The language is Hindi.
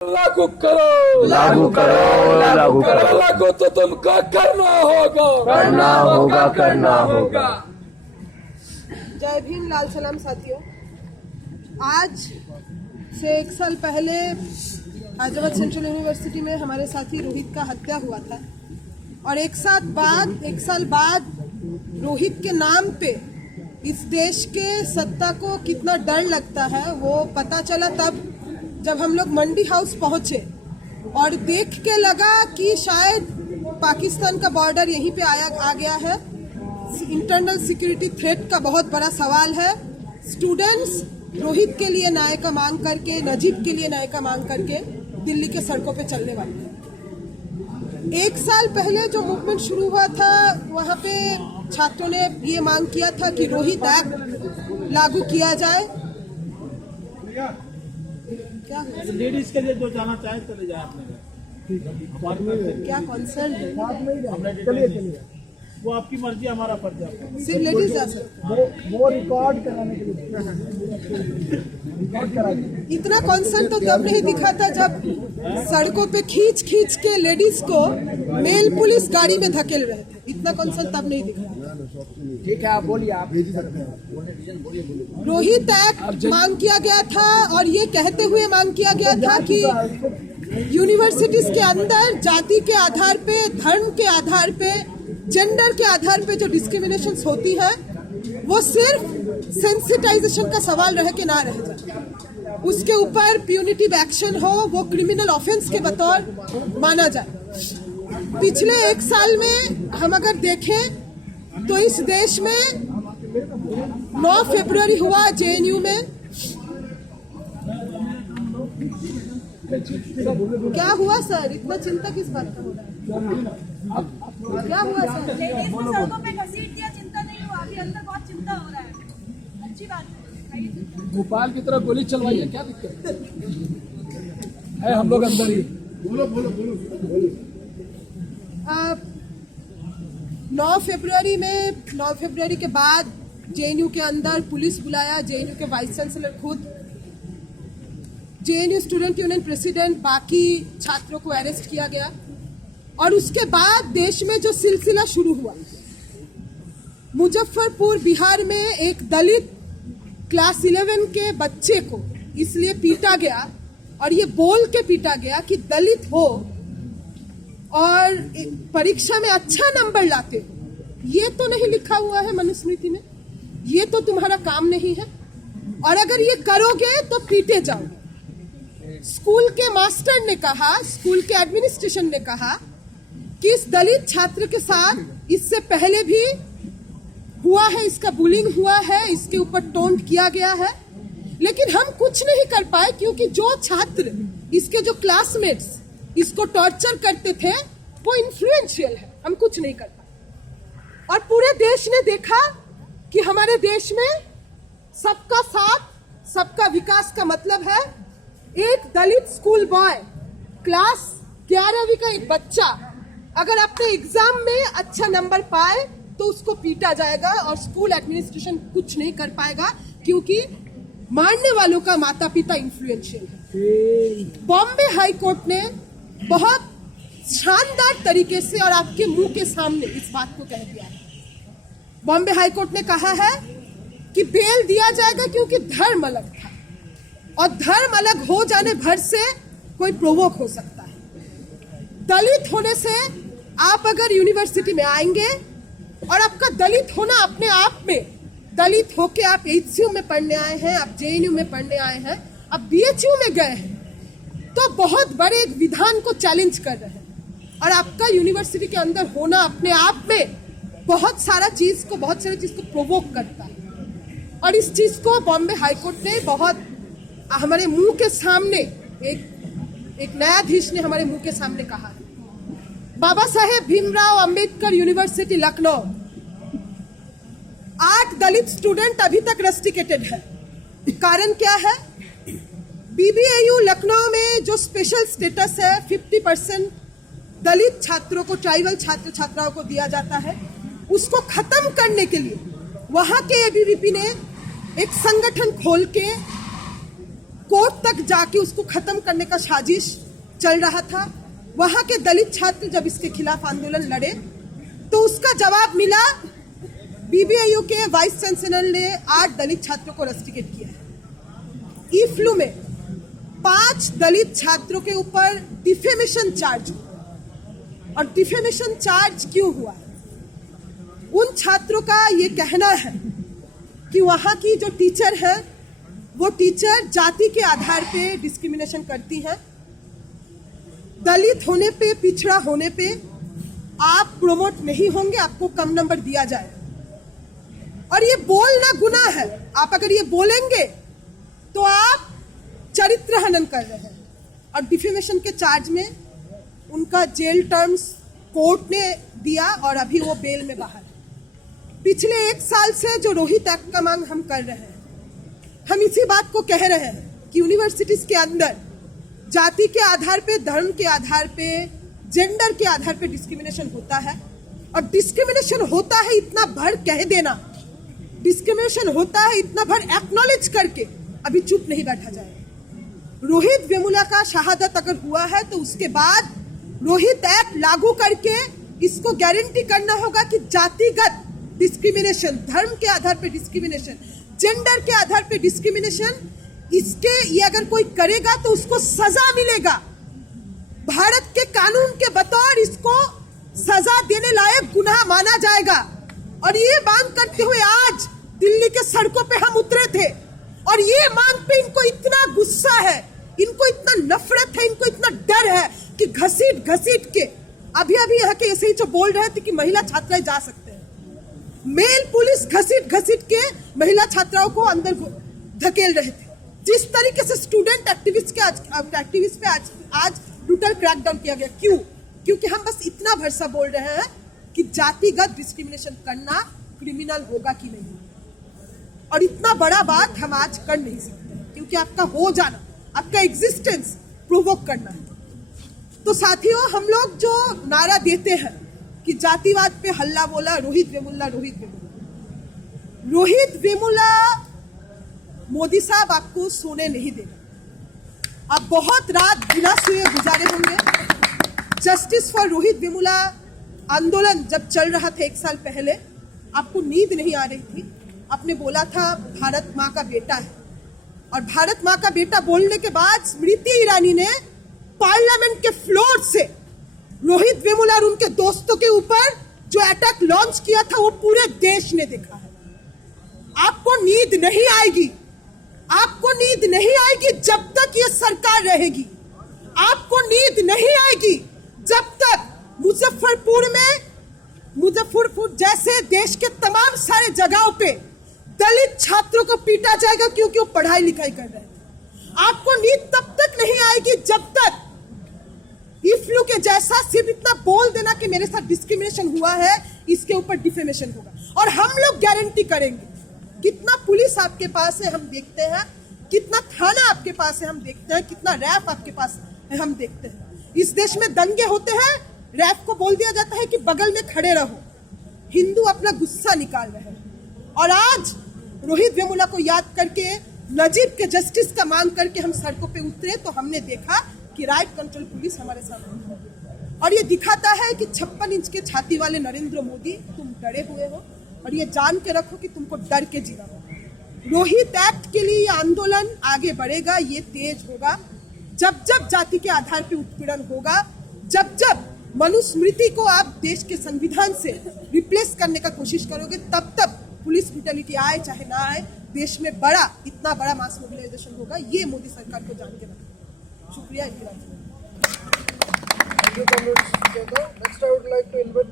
लागू करो लागू करो लागू करो लागू तो तुमको करना होगा। जय भीम, लाल सलाम साथियों। आज से 1 साल पहले हैदराबाद सेंट्रल यूनिवर्सिटी में हमारे साथी रोहित का हत्या हुआ था और एक साल बाद रोहित के नाम पे इस देश के सत्ता को कितना डर लगता है वो पता चला तब जब हम लोग मंडी हाउस पहुंचे और देख के लगा कि शायद पाकिस्तान का बॉर्डर यहीं पे आ गया है। इंटरनल सिक्योरिटी थ्रेट का बहुत बड़ा सवाल है। स्टूडेंट्स रोहित के लिए न्याय का मांग करके, नजीब के लिए न्याय का मांग करके दिल्ली के सड़कों पे चलने वाले हैं। 1 साल पहले जो मूवमेंट शुरू हुआ था वहाँ पे छात्रों ने ये मांग किया था कि रोहित एक्ट लागू किया जाए। क्या लेडीज के लिए जो जाना चाहे चले जाए अपने घर। क्या कॉन्सर्न है? चलिए वो आपकी मर्जी, हमारा फर्ज है। सिर्फ लेडीज जा सकते वो रिकॉर्ड कराने के लिए इतना कॉन्सर्न तो तब नहीं दिखा था जब सड़कों पे खींच के लेडीज को मेल पुलिस गाड़ी में धकेल रहे थे। इतना कॉन्सर्न तब नहीं दिखा। ठीक है, आप बोलिए, आप रोहित एक्ट मांग किया गया था और ये कहते हुए मांग किया गया था कि यूनिवर्सिटीज के अंदर जाति के आधार पे, धर्म के आधार पे, जेंडर के आधार पे जो डिस्क्रिमिनेशन होती है वो सिर्फ सेंसिटाइजेशन का सवाल रह के ना रह जाए, उसके ऊपर प्यूनिटिव एक्शन हो, वो क्रिमिनल ऑफेंस के बतौर माना जाए। पिछले 1 साल में हम अगर देखें तो इस देश में 9 फरवरी हुआ JNU में। क्या हुआ सर? इतना चिंता किस बात का हो रहा है? क्या हुआ सर? लेडीज को सड़कों पे घसीट दिया, चिंता नहीं हुआ। अभी अंदर बहुत चिंता हो रहा है। अच्छी बात है। भोपाल की तरफ गोली चलवाइए, क्या दिक्कत है? हम लोग अंदर ही। बोलो 9 फरवरी के बाद JNU के अंदर पुलिस बुलाया। JNU के वाइस चांसलर खुद, JNU स्टूडेंट यूनियन प्रेसिडेंट, बाकी छात्रों को अरेस्ट किया गया और उसके बाद देश में जो सिलसिला शुरू हुआ, मुजफ्फरपुर बिहार में एक दलित क्लास 11 के बच्चे को इसलिए पीटा गया और ये बोल के पीटा गया कि दलित हो और परीक्षा में अच्छा नंबर लाते हो, ये तो नहीं लिखा हुआ है मनुस्मृति में, ये तो तुम्हारा काम नहीं है और अगर ये करोगे तो पीटे जाओगे। स्कूल के मास्टर ने कहा, स्कूल के एडमिनिस्ट्रेशन ने कहा कि इस दलित छात्र के साथ इससे पहले भी हुआ है, इसका बुलिंग हुआ है, इसके ऊपर टोंट किया गया है, लेकिन हम कुछ नहीं कर पाए क्योंकि जो छात्र, इसके जो क्लासमेट्स इसको टॉर्चर करते थे वो इन्फ्लुएंशियल है, हम कुछ नहीं कर पाए। और पूरे देश ने देखा कि हमारे देश में सबका साथ, सबका विकास का मतलब है एक दलित स्कूल बॉय, क्लास 11वीं का एक बच्चा अगर अपने एग्जाम में अच्छा नंबर पाए तो उसको पीटा जाएगा और स्कूल एडमिनिस्ट्रेशन कुछ नहीं कर पाएगा क्योंकि मारने वालों का माता पिता इन्फ्लुएंशियल है। बॉम्बे हाई कोर्ट ने बहुत शानदार तरीके से और आपके मुंह के सामने इस बात को कह दिया है। बॉम्बे हाई कोर्ट ने कहा है कि बेल दिया जाएगा क्योंकि धर्म अलग था और धर्म अलग हो जाने भर से कोई प्रोवोक हो सकता है। दलित होने से आप अगर यूनिवर्सिटी में आएंगे और आपका दलित होना अपने आप में, दलित होके आप HCU में पढ़ने आए हैं, आप JNU में पढ़ने आए हैं, आप BHU में गए हैं, तो बहुत बड़े एक विधान को चैलेंज कर रहे हैं और आपका यूनिवर्सिटी के अंदर होना अपने आप में बहुत सारी चीज को प्रोवोक करता है। और इस चीज को बॉम्बे हाई कोर्ट ने बहुत हमारे मुंह के सामने, एक न्यायाधीश ने हमारे मुंह के सामने कहा। बाबा साहेब भीमराव अंबेडकर यूनिवर्सिटी लखनऊ, 8 दलित स्टूडेंट अभी तक रस्टिकेटेड है। कारण क्या है? BBAU लखनऊ में जो स्पेशल स्टेटस है 50% दलित छात्रों को, ट्राइबल छात्र छात्राओं को दिया जाता है, उसको खत्म करने के लिए वहां के ABVP ने एक संगठन खोल के कोर्ट तक जाके उसको खत्म करने का साजिश चल रहा था। वहां के दलित छात्र जब इसके खिलाफ आंदोलन लड़े तो उसका जवाब मिला। बीबीआईयू के वाइस चांसलर ने 8 दलित छात्रों को रस्टिकेट किया है। ईफ्लू में 5 दलित छात्रों के ऊपर डिफेमेशन चार्ज हुआ। और डिफेमेशन चार्ज क्यों हुआ? उन छात्रों का ये कहना है कि वहां की जो टीचर है वो टीचर जाति के आधार पे डिस्क्रिमिनेशन करती है। दलित होने पे, पिछड़ा होने पे आप प्रमोट नहीं होंगे, आपको कम नंबर दिया जाए। और ये बोलना गुनाह है। आप अगर ये बोलेंगे तो आप चरित्र हनन कर रहे हैं। और डिफेमेशन के चार्ज में उनका जेल टर्म्स कोर्ट ने दिया और अभी वो बेल में बाहर है। पिछले 1 साल से जो रोहित एक्ट का मांग हम कर रहे हैं, हम इसी बात को कह रहे हैं कि यूनिवर्सिटीज के अंदर जाति के आधार पे, धर्म के आधार पे, जेंडर के आधार पे डिस्क्रिमिनेशन होता है। और डिस्क्रिमिनेशन होता है इतना भर कह देना, डिस्क्रिमिनेशन होता है इतना भर एक्नॉलेज करके अभी चुप नहीं बैठा जाए। रोहित वेमुला का शहादत अगर हुआ है तो उसके बाद रोहित एक्ट लागू करके इसको गारंटी करना होगा कि जातिगत डिस्क्रिमिनेशन, धर्म के आधार पे डिस्क्रिमिनेशन, जेंडर के आधार पे डिस्क्रिमिनेशन, इसके ये अगर कोई करेगा तो उसको सजा मिलेगा। भारत के कानून के बतौर इसको सजा देने लायक गुनाह माना जाएगा। और ये मांग करते हुए आज दिल्ली के सड़कों पे हम उतरे थे। और ये मांग पे इनको इतना गुस्सा है, इनको इतना नफरत है, इनको इतना डर है कि घसीट घसीट के अभी यहाँ के ऐसे ही जो बोल रहे थे कि महिला छात्राएं जा सकते हैं, मेल पुलिस घसीट घसीट के महिला छात्राओं को अंदर धकेल रहे थे। जिस तरीके से स्टूडेंट एक्टिविस्ट पे आज ब्रूटल क्रैकडाउन किया गया। क्यों? क्योंकि हम बस इतना भरसा बोल रहे हैं कि जातिगत डिस्क्रिमिनेशन करना क्रिमिनल होगा कि नहीं। और इतना बड़ा बात हम आज कर नहीं सकते क्योंकि आपका हो जाना, आपका एग्जिस्टेंस प्रोवोक करना है। तो साथियों, हम लोग जो नारा देते हैं कि जातिवाद पे हल्ला बोला रोहित वेमुला, रोहित वेमुला, रोहित वेमुला, मोदी साहब आपको सोने नहीं देगा। आप बहुत रात बिना सोए गुजारे होंगे। जस्टिस फॉर रोहित वेमुला आंदोलन जब चल रहा था 1 साल पहले, आपको नींद नहीं आ रही थी। आपने बोला था भारत माँ का बेटा है। और भारत माँ का बेटा बोलने के बाद स्मृति ईरानी ने पार्लियामेंट के फ्लोर से रोहित वेमुला और उनके दोस्तों के ऊपर जो अटैक लॉन्च किया था वो पूरे देश ने देखा है। आपको नींद नहीं आएगी, आपको नींद नहीं आएगी जब तक ये सरकार रहेगी। आपको नींद नहीं आएगी जब तक मुजफ्फरपुर जैसे देश के तमाम सारे जगहों पे दलित छात्रों को पीटा जाएगा क्योंकि वो पढ़ाई लिखाई कर रहे हैं। आपको नींद तब तक नहीं आएगी जब तक ईफ्लू के जैसा सिर्फ इतना बोल देना कि मेरे साथ डिस्क्रिमिनेशन हुआ है, इसके ऊपर डिफेमेशन होगा। और हम लोग गारंटी करेंगे, कितना पुलिस आपके पास है हम देखते हैं, कितना थाना आपके पास है हम देखते हैं, कितना रैप आपके पास है हम देखते हैं। इस देश में दंगे होते हैं, रैप को बोल दिया जाता है कि बगल में खड़े रहो। हिंदू अपना गुस्सा निकाल रहे हैं। और आज रोहित वेमुला को याद करके, नजीब के जस्टिस का मांग करके हम सड़कों पे उतरे तो हमने देखा कि राइट कंट्रोल पुलिस हमारे सामने है। और ये दिखाता है कि 56 इंच के छाती वाले नरेंद्र मोदी, तुम डरे हुए हो। और ये जान के रखो कि तुमको डर के जीना होगा। रोहित एक्ट के लिए ये आंदोलन आगे बढ़ेगा, ये तेज होगा। जब जब जाति के आधार पे उत्पीड़न होगा, जब जब मनुस्मृति को आप देश के संविधान से रिप्लेस करने का कोशिश करोगे, तब तब पुलिस ब्रूटलिटी आए चाहे ना आए, देश में इतना बड़ा मास मोबिलाइजेशन होगा। ये मोदी सरकार को जान के रखना। शुक्रिया। Next, I would like to invite